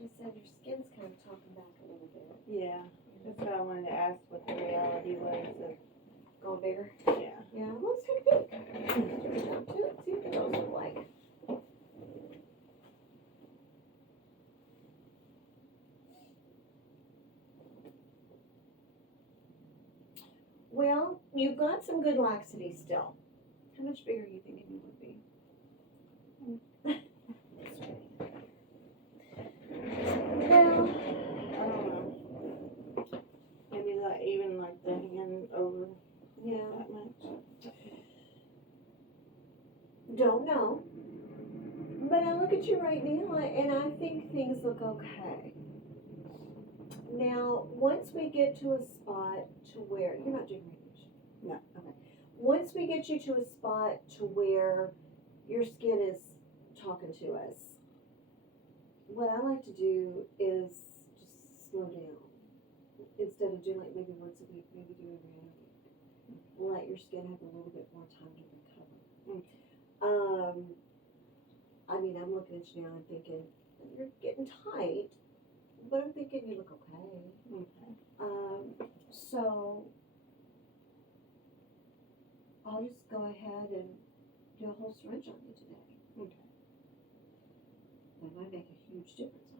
I said, your skin's kind of talking back a little bit. Yeah, that's what I wanted to ask what the reality was of, Going bigger? yeah. Yeah, well, let's take a peek. Reach out to it, see what those look like. Well, you've got some good laxity still. How much bigger are you thinking you would be? Well, I don't know. Maybe like even like the hand over yeah, that much. don't know. But I look at you right now, and I think things look okay. Now, once we get to a spot to where you're not doing radiation. No. Okay. Once we get you to a spot to where your skin is talking to us, what I like to do is just slow down. Instead of doing like maybe once a week, maybe do every other week. Let your skin have a little bit more time to recover. I mean, I'm looking at you now and thinking, you're getting tight, but I'm thinking you look okay. Okay. So I'll just go ahead and do a whole syringe on you today. Okay. That might make a huge difference on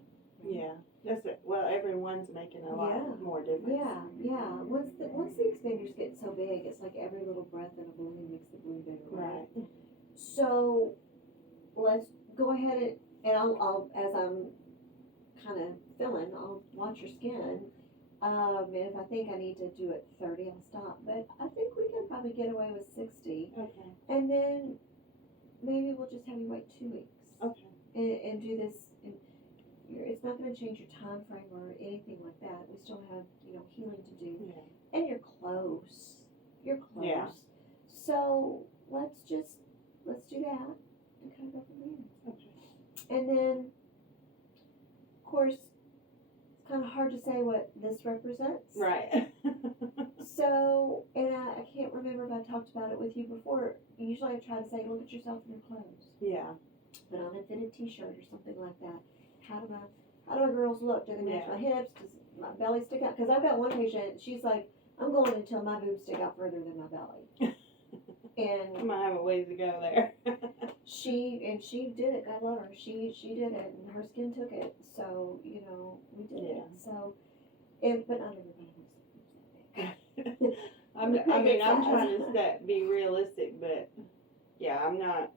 you. Yeah. That's it. Well, everyone's making a lot Yeah. more difference. Yeah. Once the expanders get so big, it's like every little breath in a balloon makes the balloon bigger, right? So let's go ahead and I'll as I'm kind of filling, I'll watch your skin. And if I think I need to do it 30, I'll stop. But I think we can probably get away with 60. Okay. And then maybe we'll just have you wait 2 weeks. Okay. And do this. And it's not going to change your time frame or anything like that. We still have, healing to do. Yeah. And you're close. Yeah. So let's do that and kind of go from there. Okay. And then, of course, it's kind of hard to say what this represents. Right. So, and I can't remember if I talked about it with you before. Usually I try to say, look at yourself in your clothes. Yeah. Put on a fitted t-shirt or something like that. How do my girls look? Do they match my hips? Does my belly stick out? Because I've got one patient, she's like, I'm going until my boobs stick out further than my belly. And I might have a ways to go there. she did it. God love her. She did it, and her skin took it. So we did it. So, but not everybody has that big. I'm trying to be realistic, but yeah, I'm not.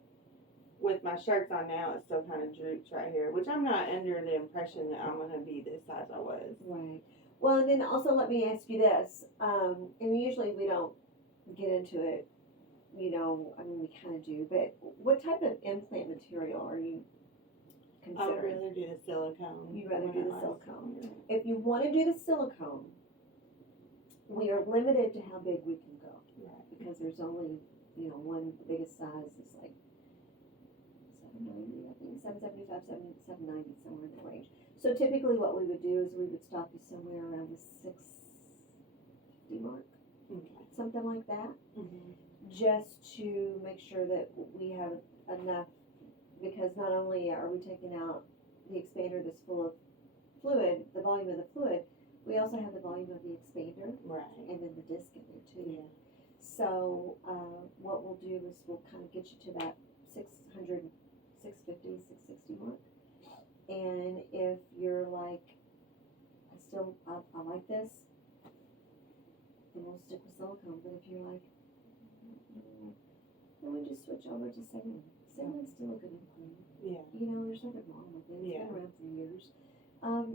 With my shirts on now, it still kind of droops right here, which I'm not under the impression that I'm gonna be this size I was. Right. Well, and then also let me ask you this, and usually we don't get into it. We kind of do, but what type of implant material are you I would considering? rather do the silicone. You'd rather do the silicone. If you want to do the silicone, we are limited to how big we can go. Right. Because there's only, one, the biggest size is like 790, I think, 775, 790, somewhere in that range. So typically what we would do is we would stop you somewhere around the 650 mark, something like that. Mm-hmm. Just to make sure that we have enough, because not only are we taking out the expander that's full of fluid, the volume of the fluid, we also have the volume of the expander, right, and then the disc in there too. Yeah. So what we'll do is we'll kind of get you to that 600, 650, 660 mark. And if you're like, I like this, then we'll stick with silicone. But if you're like, then we just switch over to saline. Saline's still a good implant. Yeah. There's nothing wrong with it. It's been around for years.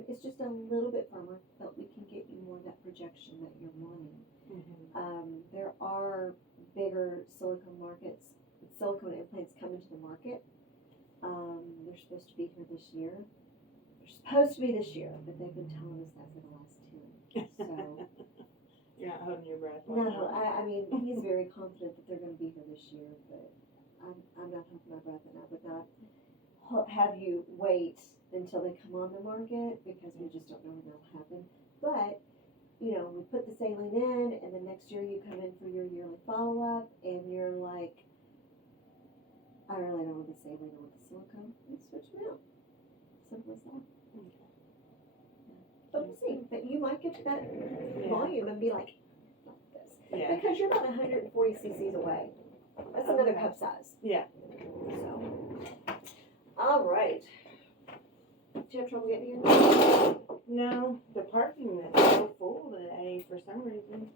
It's just a little bit firmer, but we can get you more of that projection that you're wanting. Mm-hmm. There are bigger silicone implants coming to the market. They're supposed to be here this year. But they've been telling us that for the last 10. So. You're not holding your breath. No, I mean, he's very confident that they're going to be here this year, but I'm not holding my breath, and I would not have you wait until they come on the market, because we just don't know when that'll happen. But, we put the saline in, and then next year you come in for your yearly follow-up, and you're like, I really don't want the saline, I want the silicone. And switch them out. Simple as that. Okay. see, but you might get to that Yeah. volume and be like this. Yeah. Because you're about 140 cc's away. That's another Okay. cup size. Yeah. So, all right. Do you have trouble getting here? No, the parking is so full today for some reason.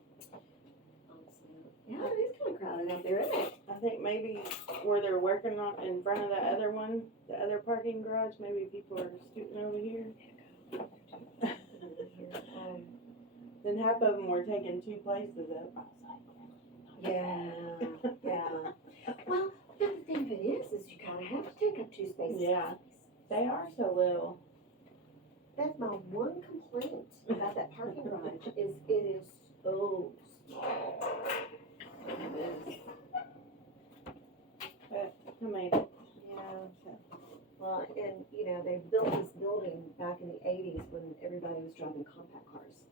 Yeah, it is kind of crowded out there, isn't it? I think maybe where they're working on in front of the other one, the other parking garage, maybe people are scooting over here. Then half of them were taking 2 places up. I was like, Yeah. Well, the thing of it is you kind of have to take up 2 spaces. Yeah. They are so little. That's my one complaint about that parking garage is it is so small. It is. But I made it. Yeah. Well, and you know, they built this building back in the 80s when everybody was driving compact cars.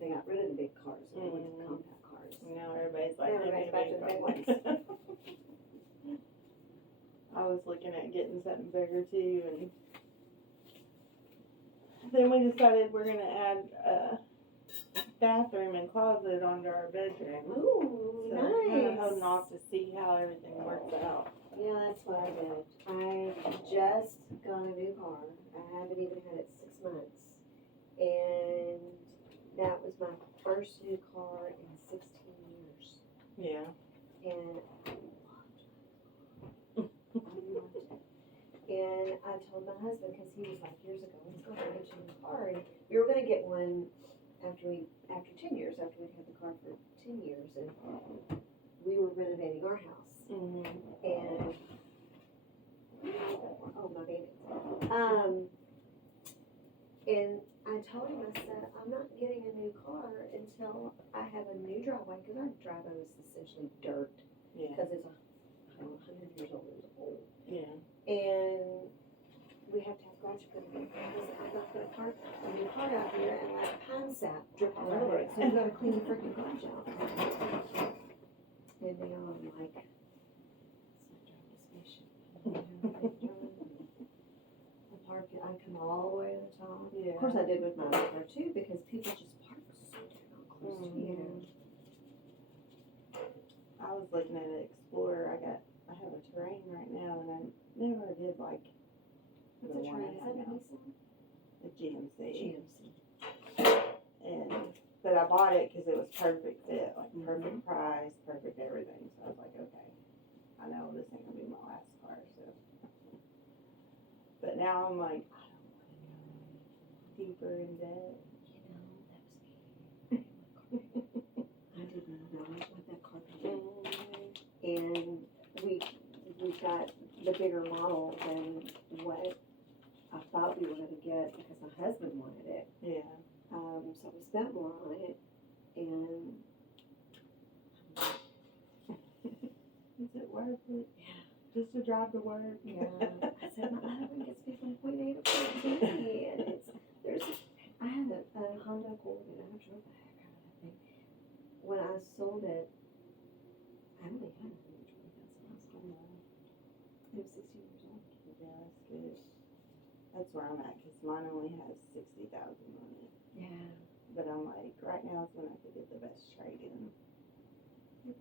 They got rid of the big cars and they went to compact cars. Now everybody's like, Now everybody's back to the big ones. I was looking at getting something bigger too, and then we decided we're gonna add a bathroom and closet onto our bedroom. Ooh, So nice. kind of holding off to see how everything works out. Yeah, that's what I did. I just got a new car. I haven't even had it 6 months. And that was my first new car in 16 years. Yeah. And I loved it. And I told my husband, because he was like years ago, let's go ahead and get you a new car. And we were going to get one after 10 years, after we'd had the car for 10 years. And we were renovating our house. Mm-hmm. And oh, my baby. And I told him, I said, I'm not getting a new car until I have a new driveway, because our driveway was essentially dirt, Yeah. because it's 100 years old. It was old. Yeah. And we have to have garage equipment. I'm not going to park a new car out here and let pine sap drip all over it. So we got to clean the freaking garage out. And now I'm like, I come all the way to the top. Yeah. Of course, I did with my other car too, because people just park so damn close to you. I was looking at an Explorer. I have a Terrain right now, and I never did like What's a the one train? Is I that have a now. Nissan? The GMC. GMC. But I bought it because it was perfect fit, like Mhm. perfect price, perfect everything. So I was like, okay, I know this ain't gonna be my last car. So, but now I'm like, I don't want to go deeper in debt. You know, that was me. I did not want that car. And we've got the bigger model than what I thought we were gonna get, because my husband wanted it. Yeah. So we spent more on it, and Is it worth it? yeah. Just to drive to work? Yeah, I said my other one gets me from point A to point B, and I had a Honda Accord, and I drove the heck out of that thing. When I sold it, I only had 120,000 miles on it. It was 16 years old. Yeah, that's good. That's where I'm at, because mine only has 60,000 on it. Yeah. But I'm like, right now is when I could get the best trade-in. A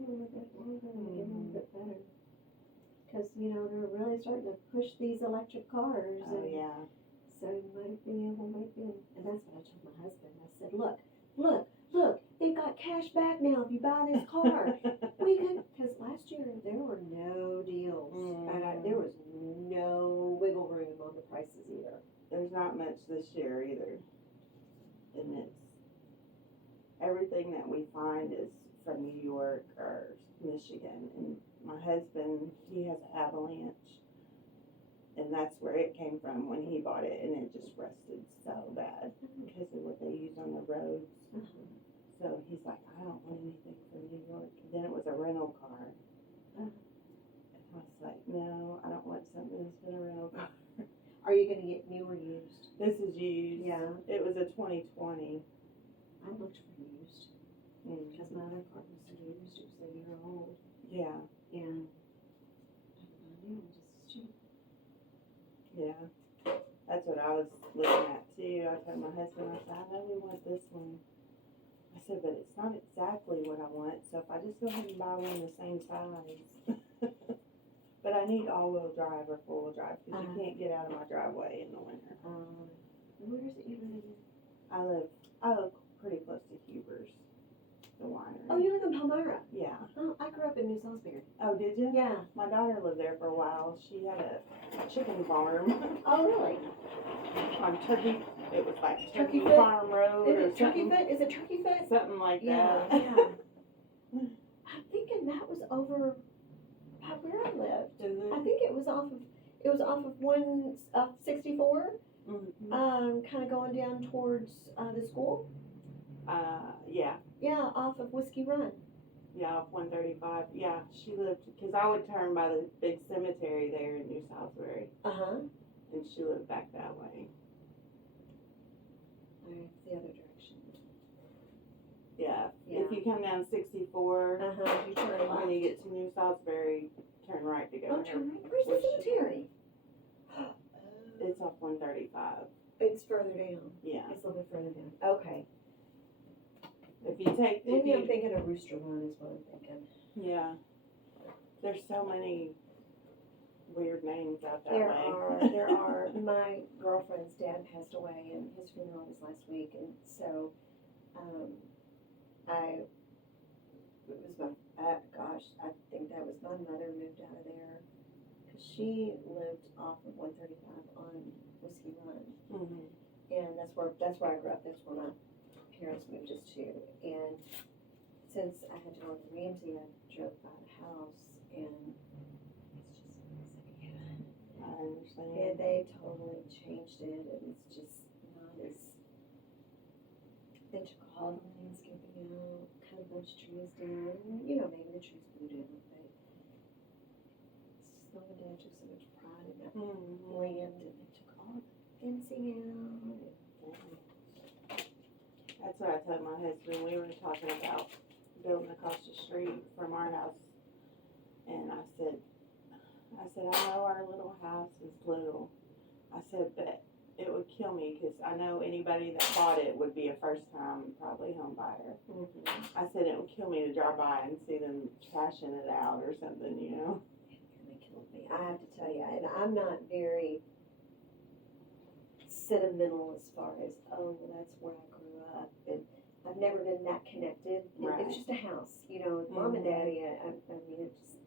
little bit longer and get a little bit better. Because, you know, they're really starting to push these electric cars. Oh, and yeah. so you might be able to make them. And that's what I told my husband. I said, look, they've got cash back now if you buy this car. We could, because last year there were no deals. And there was no wiggle room on the prices either. There's not much this year either. And it's, everything that we find is from New York or Michigan. And my husband, he has an Avalanche. And that's where it came from when he bought it. And it just rusted so bad because of what they use on the roads. So he's like, I don't want anything from New York. And then it was a rental car. And I was like, no, I don't want something that's been a rental car. Are you going to get new or used? This is used. Yeah. It was a 2020. I looked for used. Because my other car was used. It was a year old. Yeah. And I found new, just as cheap. Yeah. That's what I was looking at too. I I told my husband, I said, I know we want this one. I said, but it's not exactly what I want, so if I just go ahead and buy one the same size. But I need all-wheel drive or four-wheel drive, because you can't get out of my driveway in the winter. Where is it you live in? I live pretty close to Huber's, the winery. Oh, you live in Palmyra. Yeah. Oh, I grew up in New Salisbury. Oh, did you? Yeah. My daughter lived there for a while. She had a chicken farm. Oh, really? On Turkey, it was like Turkey Turkey Foot? Farm Road Is or it Turkey something. Foot? Is it Turkey Foot? Something like Yeah, that. yeah. I'm thinking that was over about where I lived. Is it? I think it was off of 164. Mhm. Kind of going down towards the school. Yeah. Yeah, off of Whiskey Run. Yeah, off 135. Yeah, she lived, because I would turn by the big cemetery there in New Salisbury, and she lived back that way. Alright, the other direction. Yeah. Yeah. If you come down 64, You turn left. when you get to New Salisbury, turn right to go Oh, there. turn right. Where's the Which- cemetery? It's off 135. It's further down. Yeah. It's a little bit further down. Okay. If you take, Maybe I'm thinking of Rooster Run is what I'm thinking. yeah. There's so many weird names out that way. There are. My girlfriend's dad passed away, and his funeral was last week, and so, I think that was my mother moved out of there, cause she lived off of 135 on Whiskey Run, Mhm. and that's where I grew up. That's where my parents moved us to, and since I had to go to Ramsey, I drove by the house, and it's just, I understand. yeah, they totally changed it, and it's just not as, they took all the landscaping out, cut a bunch of trees down, maybe the trees blew down, but it's just, mom and dad took so much pride in that Mhm. land, and they took all the fencing out. That's what I told my husband. We were talking about building across the street from our house, and I said, I know our little house is little. I said, but it would kill me, because I know anybody that bought it would be a first-time probably home buyer. I said it would kill me to drive by and see them trashing it out or something, It really killed me, I have to tell you, and I'm not very sentimental as far as, oh, well, that's where I grew up, and I've never been that connected. Right. It's just a house, mom and daddy, I mean, it's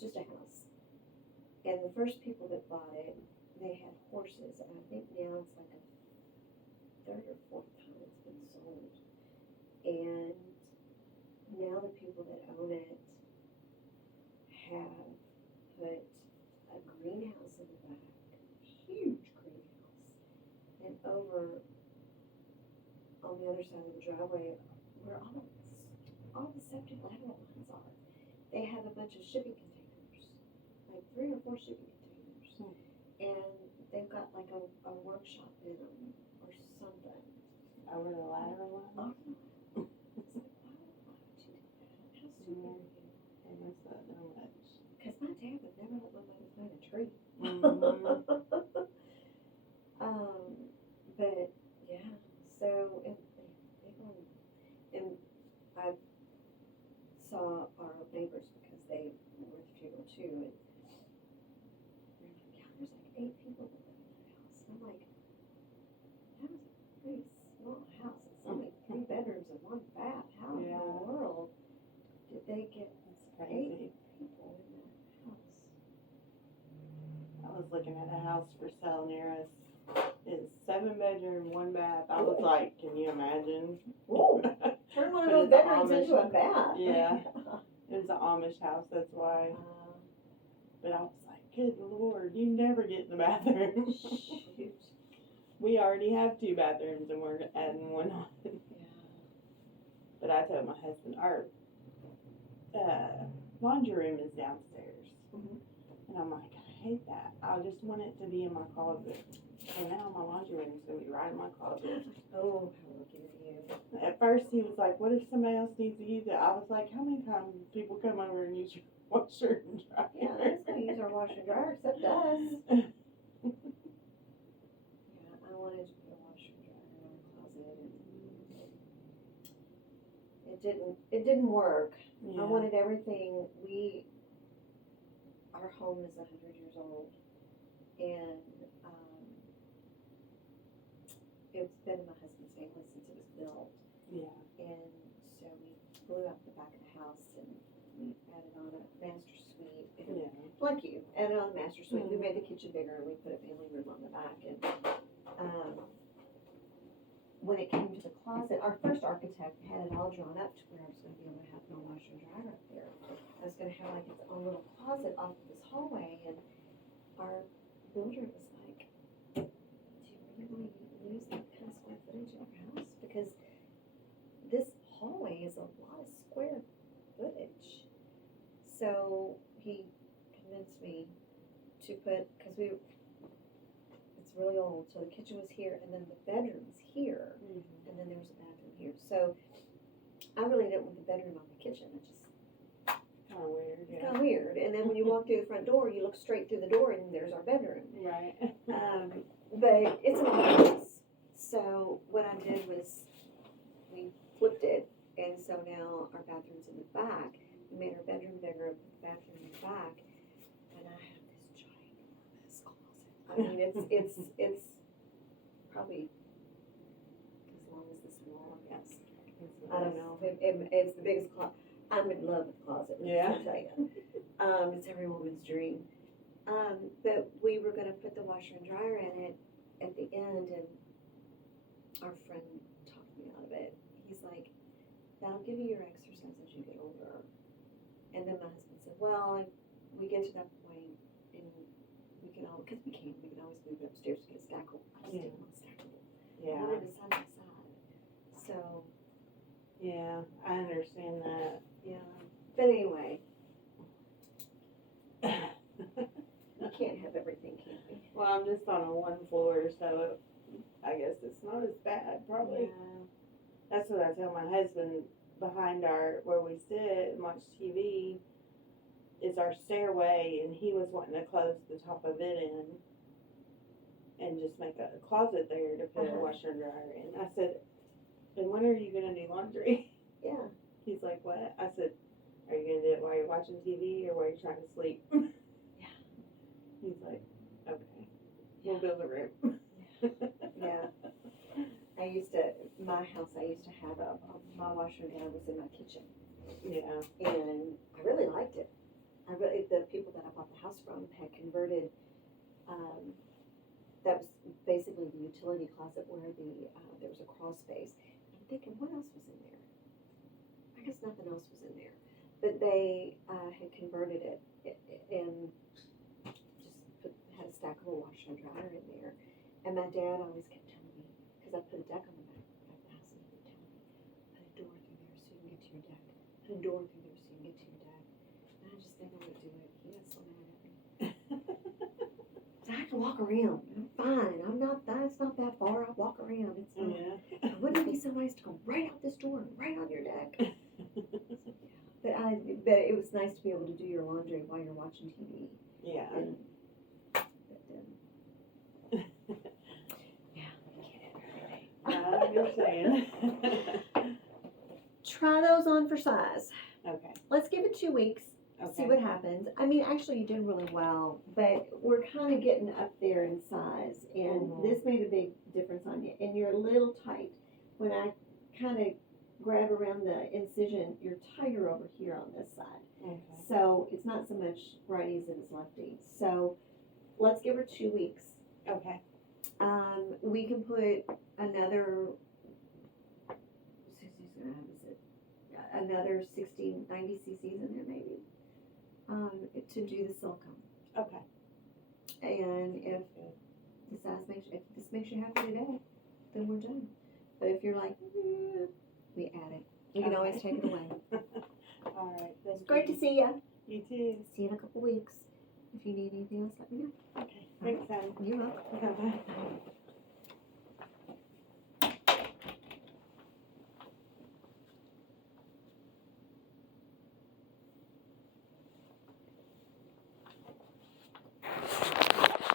just a house. And the first people that bought it, they had horses, and I think now it's like a third or fourth time it's been sold. And now the people that own it have put a greenhouse in the back, huge greenhouse. And over on the other side of the driveway, where all the septic lateral lines are, they have a bunch of shipping containers, like 3 or 4 shipping containers. And they've got like a workshop in them or something. Over the lateral line? Oh, it's like, why would you do that? How stupid are you? They must not know much. Because my dad would never let my mother plant a tree. Mhm. But yeah, so and I saw our neighbors because they were at the funeral too, and they're like, yeah, there's like 8 people that live in that house. And I'm like, that was a pretty small house. It's only 3 bedrooms and 1 bath. How in Yeah. the world did they get That's crazy. 8 people in that house? I was looking at a house for sale near us. It's 7 bedroom, 1 bath. I was like, can you imagine? Ooh, turn one of But those it's an bedrooms Amish- into a bath. Yeah. It was an Amish house, that's why. But I was like, good Lord, you never get in the bathroom. Shoot. We already have 2 bathrooms and we're adding 1 on. Yeah. But I told my husband, our laundry room is downstairs. Mhm. And I'm like, I hate that. I just want it to be in my closet. And now my laundry room is going to be right in my closet. Oh, how lucky are you? At first he was like, what if somebody else needs to use it? I was like, how many times do people come over and use your washer and dryer? Yeah, that's gonna use our washer and dryer, except us. Yeah, I wanted to put a washer and it didn't work. Yeah. I wanted everything, our home is 100 years old, and, it's been in my husband's family since it was built, Yeah. and so we blew out the back of the house, and we added on a master suite, and Yeah. like you, added on a master suite, we Mhm. made the kitchen bigger, and we put a family room on the back, and, when it came to the closet, our first architect had it all drawn up to where I was gonna be able to have my washer and dryer up there. I was gonna have like its own little closet off of this hallway, and our builder was like, do you really use that kind of square footage in your house? Because this hallway is a lot of square footage. So he convinced me to put, it's really old, so the kitchen was here, and then the bedroom was here, Mhm. and then there was a bathroom here. So I really didn't want the bedroom on the kitchen. It just Kind of weird. it's Yeah. kind of weird. And then when you walk through the front door, you look straight through the door, and there's our bedroom. Right. But it's a lot of place. So what I did was we flipped it, and so now our bathroom's in the back. We made our bedroom bigger, put the bathroom in the back, and I have this ginormous closet. I mean, it's probably as long as this wall, I guess. I don't know. It's the biggest closet. I'm in love with the closet. Yeah. I'll tell you. It's every woman's dream. But we were gonna put the washer and dryer in it at the end, and our friend talked me out of it. He's like, "That'll give you your exercise as you get older." And then my husband said, "Well, if we get to that point, and we can always move it upstairs to get stackable. I just didn't want stackable. I Yeah. wanted it side by side." So Yeah. I understand that. yeah. But anyway, you can't have everything, can we? Well, I'm just on a one floor, so I guess it's not as bad, probably. That's what I tell my husband. Behind where we sit and watch TV is our stairway, and he was wanting to close the top of it in and just make a closet there to put a washer and dryer in. I said, "And when are you gonna do laundry?" Yeah. He's like, "What?" I said, "Are you gonna do it while you're watching TV or while you're trying to sleep?" Yeah. He's like, "Okay, we'll build a room." Yeah. My house, I used to have my washer and dryer was in my kitchen, Yeah. and I really liked it. The people that I bought the house from had converted, that was basically the utility closet where there was a crawl space. I'm thinking, what else was in there? I guess nothing else was in there. But they had converted it and just had a stackable washer and dryer in there. And my dad always kept telling me, because I put a deck on the back of the house, and he would tell me, put a door through there so you can get to your deck. Put a door through there so you can get to your deck. And I just didn't want to do it. He got so mad at me. So I have to walk around. I'm fine. It's not that far. I'll walk around. It's fine. Yeah. Wouldn't it be so nice to go right out this door and right on your deck? But it was nice to be able to do your laundry while you're watching TV. Yeah. And, but then, yeah, I can't have everything. I understand. Try those on for size. Okay. Let's give it 2 weeks. See Okay. what happens. I mean, actually, you did really well, but we're kind of getting up there in size, and this made a big difference on you. And you're a little tight. When I kind of grab around the incision, you're tighter over here on this side. Okay. So it's not so much righties as lefties. So let's give her 2 weeks. Okay. We can put another, another 60, 90 cc's in there maybe, to do the silicone. Okay. And if this makes you happy today, then we're done. But if you're like, we add it. We can always take it away. All right. It's great to see you. You too. See you in a couple weeks. If you need anything else, let me know. Okay. Thanks, Sam. You're welcome. Bye-bye.